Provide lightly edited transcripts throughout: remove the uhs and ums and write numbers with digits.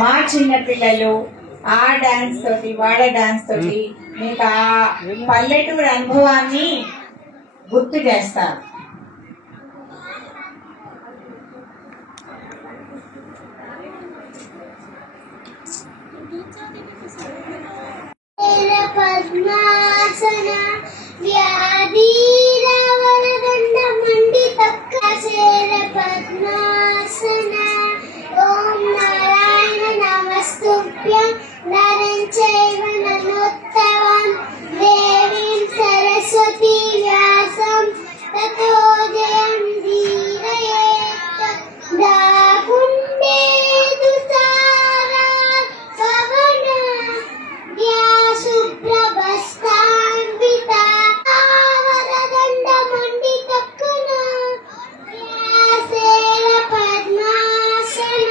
మా చిన్న పిల్లలు ఆ డాన్స్ తోటి వాళ్ళ డాన్స్ తోటి మీకు ఆ పల్లెటూరు అనుభవాన్ని గుర్తు చేస్తారు. పద్మాసన వ్యాధీరవరదండ మండిత శేర పద్మాసన ఓం నారాయణ నమస్తుభ్యం నరం చైవ నమోత్తమం దేవీం సరస్వతీ వ్యాసం తతో జయం ధీరయేత్ దాకుండేదు సారా పవన శుభ్రభస్తాన్విత వరదండ మండితక్కన వ్యాసేన పద్మాసన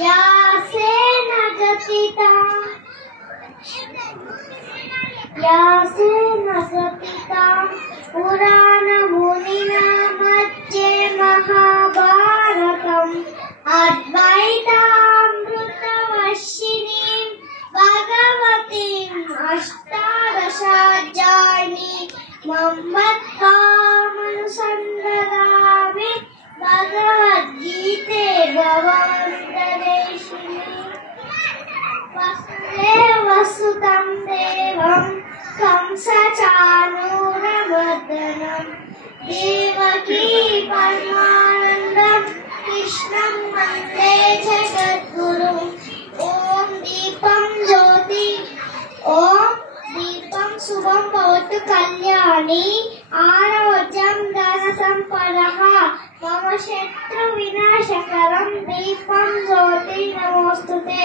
యాసేన గతితా పురాణ మునినా మధ్యే మహాభారతం అద్వైతామృతవర్షిణీం భగవతీం అష్టాదశాధ్యాయిని మమ్మత్వామనుసందదామి భగవద్గీతే భగవంతదేశిని వసుతం దేవం కంసచానూరమర్దనం దేవకీ పరమానందం కృష్ణం వందే జగద్గురుం ఓం దీపం జ్యోతి ఓం దీపం శుభం భవతు కళ్యాణి ఆరోగ్యం ధన సంపదః మమ శత్రు వినాశకరం దీపం జ్యోతి నమోస్తుతే.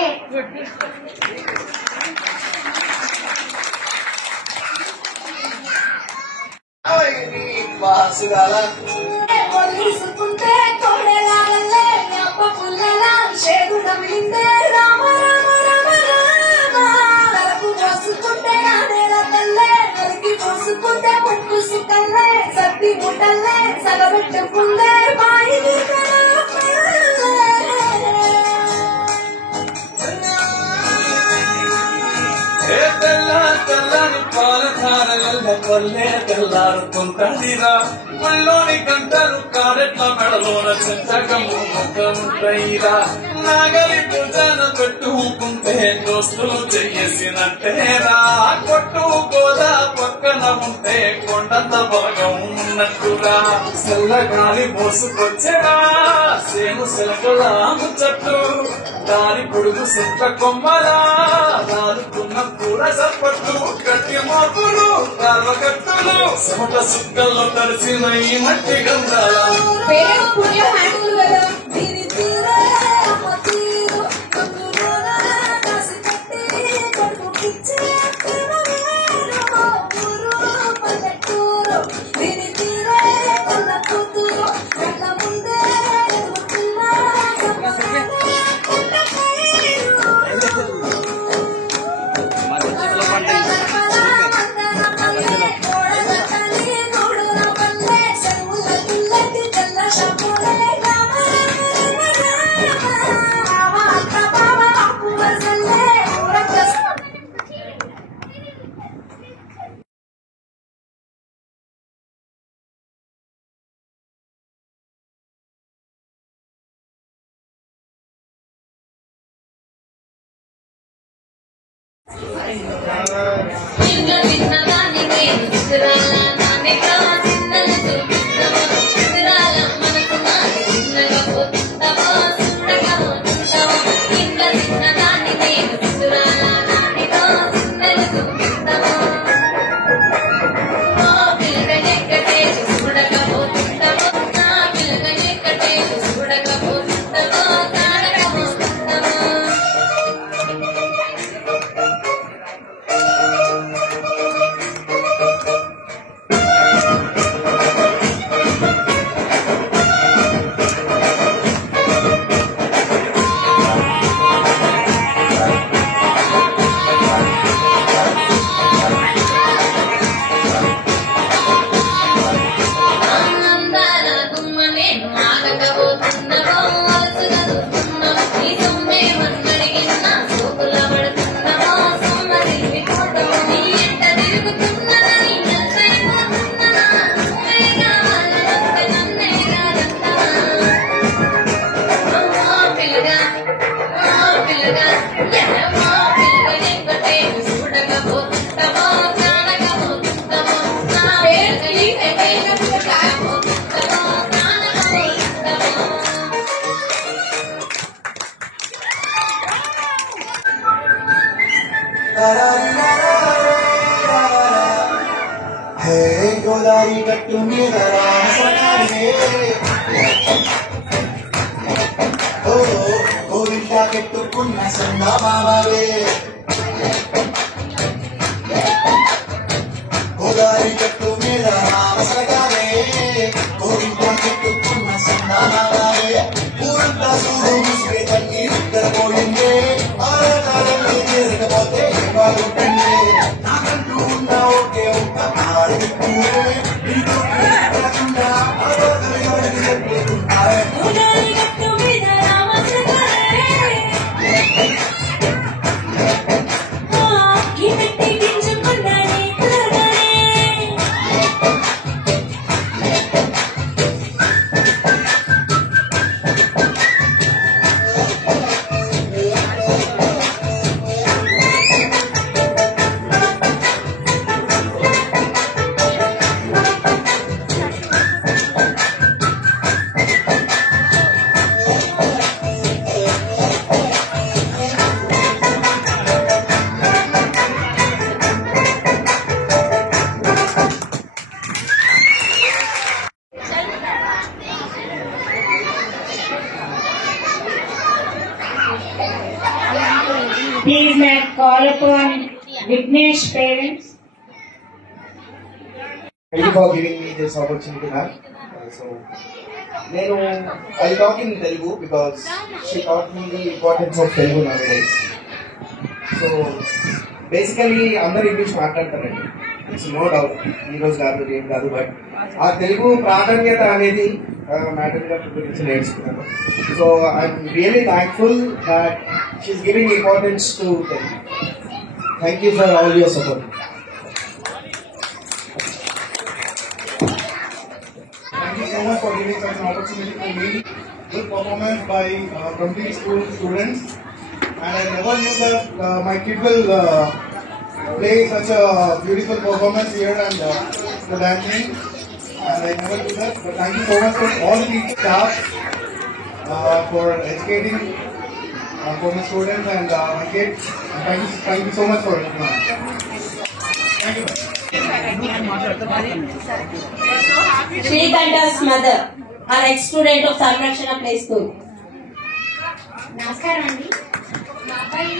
తీసుకుంటే తోడేలాగలే అప్ప పుల్లలా షేడు నమిలిందే రామ రామ రామ రామ నరకు చూసుకుంటే నాదేల తల్లే నరికి చూసుకుంటే ముక్కు సుకల్లే సత్తి ముట్టల్లే సగబెట్టుకుందే బాయి తెల్లని పాలధారల కొల్లే తెల్లారుతుంటదిరా ముళ్ళోని గంటలు కారెట్ల మెడలోన చెంచకము ముఖముంటయిరా నాగలి పూజన పెట్టుకుంటే దోస్తులు చెయ్యేసినట్టేరా కొట్టు గోదా పక్కన ఉంటే కొండంత భాగం ఉన్నట్టురా చల్లగాలి మోసుకొచ్చేరా సేను సెలకలా ముచ్చట్టు దారి పొడుగు సుంట కొమ్మలా దారుకున్న పూర సప్పట్లు గట్టి మోపులు కట్టులు సమట సుక్కల్లో తడిసిన ఈ మట్టి గంధాల పేరు పుణ్యం హ్యాండిల్ కదా దీని తీరే అమ్మ తీరు కొందులోన కాసి కట్టి కొడుకు పిచ్చి ఊరు పల్లెటూరు దీని తీరే కొల్ల కూతురు కళ్ళ ముందే ఎదుగుతున్న గట్టు మీద రామసగానే ఓ గోరింట పెట్టుకున్న సంగమావే గోదారి గట్టు మీద రామసగానే గోరింట పెట్టుకున్న సంగమావే ఊరంతా చూడు ముసుగే తల్లి ఇద్దరు పోయిందే ఆడకాలంలో చేరకపోతే బాగుంటుంది నాకంటూ ఉన్న ఒకే ఒక్క ఆడవిక్కునే నీతో కాకుండా ఆడవాళ్ళు ఎవరికి చెప్పుకుంటారే Please may I call upon Vignesh parents. Thank you for giving me this opportunity, ma'am. So, I'll talk in Telugu because she taught me the importance of Telugu nowadays. So, basically, అందరూ English మాట్లాడతారండి. It's no doubt. ఈ రోజు కాదు ఏం కాదు but ఆ తెలుగు ప్రాధాన్యత అనేది మ్యాటర్ గా గురించి నేర్చుకున్నాను. So I'm really thankful that she's giving importance to Telugu. Thank you for all your support. Thank you so much for giving such an opportunity for me. Good performance by complete school students, and I never knew that my kid will play such a beautiful performance here and the dancing. And I never knew that. But thank you so much for all the staff for educating for my students and my kids. And thank you so much for it. Thank you. Srikanta's mother, an ex-student of Samrakshana Play School. నమస్కారం అండి. మా అబ్బాయి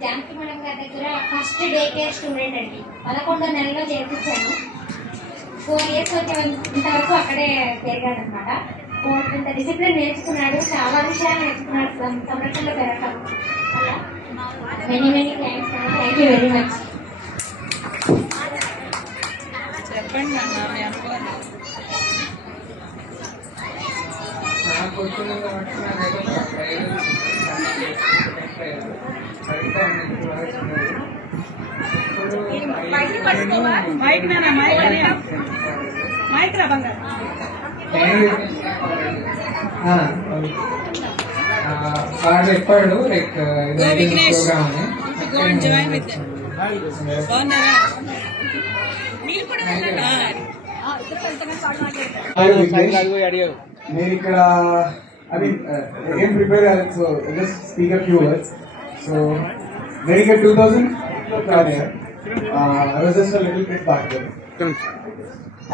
Janaki madam గారి దగ్గర first day care student అండి. 11వ నెలలో చేర్పించాను. 4 years ఇంతవరకు అక్కడే పెరిగాడు అనమాట. ఇంత డిసిప్లిన్ నేర్చుకున్నాడు, చాలా విషయాలు నేర్చుకున్నాడు సంరక్షణలో పెరగటం అలా. మెనీ థ్యాంక్స్ అండి. Thank you very much. Sir చెప్పాడు లైక్ ప్రోగ్రామ్ నేను ఇక్కడ ఐ మీన్ ఏం ప్రిపేర్ అవ్వాలి. So just speak a few words. So నేను ఇక్కడ 2000 I was just a little bit backward.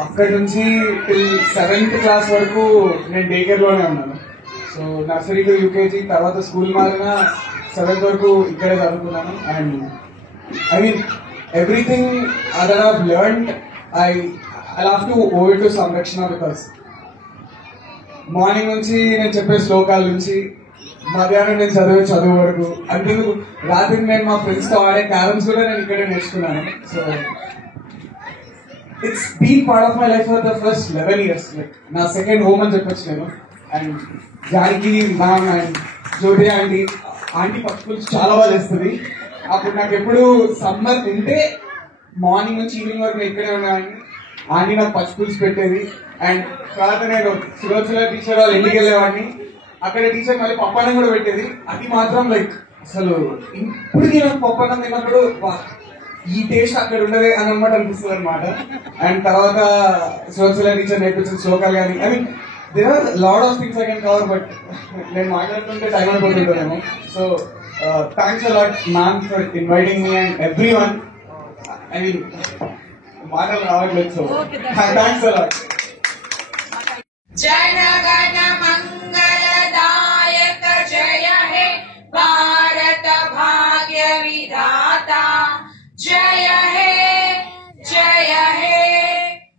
అక్కడి నుంచి టిల్ 7th క్లాస్ వరకు నేను డే కేర్ లోనే ఉన్నాను. సో నర్సరీ టు యూకేజీ, తర్వాత స్కూల్ మారిన 7th వరకు ఇక్కడే చదువుకున్నాను. And I mean everything that I have learned I'll have to owe it to సంరక్షణ. బికాస్ మార్నింగ్ నుంచి నేను చెప్పే శ్లోకాల నుంచి మధ్యాహ్నం నేను చదివే చదువు వరకు అంటే రాత్రి నేను మా ఫ్రెండ్స్ తో ఆడే క్యారమ్స్ కూడా నేను ఇక్కడే నేర్చుకున్నాను. So it's been part of my life for the first 11 years. Like నా సెకండ్ హోమ్ అని చెప్పొచ్చు నేను. And Janaki ma'am and Jyoti aunty పక్షులు చాలా బాగా చేస్తుంది. అప్పుడు నాకు ఎప్పుడు సమ్మర్ తింటే మార్నింగ్ నుంచి ఈవినింగ్ వరకు నేను ఇక్కడే ఉన్నాను. ఆంటీ నాకు పచ్చిపులుసు పెట్టేది. అండ్ తర్వాత నేను సులోచన టీచర్ వాళ్ళు ఇంటికి వెళ్ళేవాడిని. అక్కడ టీచర్ మళ్ళీ పప్పన్నం కూడా పెట్టేది. అది మాత్రం లైక్ అసలు ఇప్పుడు నేను పప్పన్నం తిన్నప్పుడు ఈ టేస్ట్ అక్కడ ఉండదే అన్నమాట అనిపిస్తుంది అనమాట. అండ్ తర్వాత సులోచన టీచర్ నేర్పించిన శ్లోకాలు కానీ I mean there are lot of things I can cover. But నేను మాట్లాడుతుంటే టైం అయిపోతుంటానేమో. So thanks a lot ma'am for inviting me and everyone. I mean, మాటలు రావట్లేదు. So thanks a lot. जनगण मंगलदायक जय हे भारत भाग्य विधाता जय हे जय हे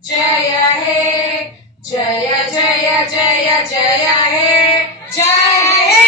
जय हे जय जय जय जय हे जय हे.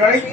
Ready.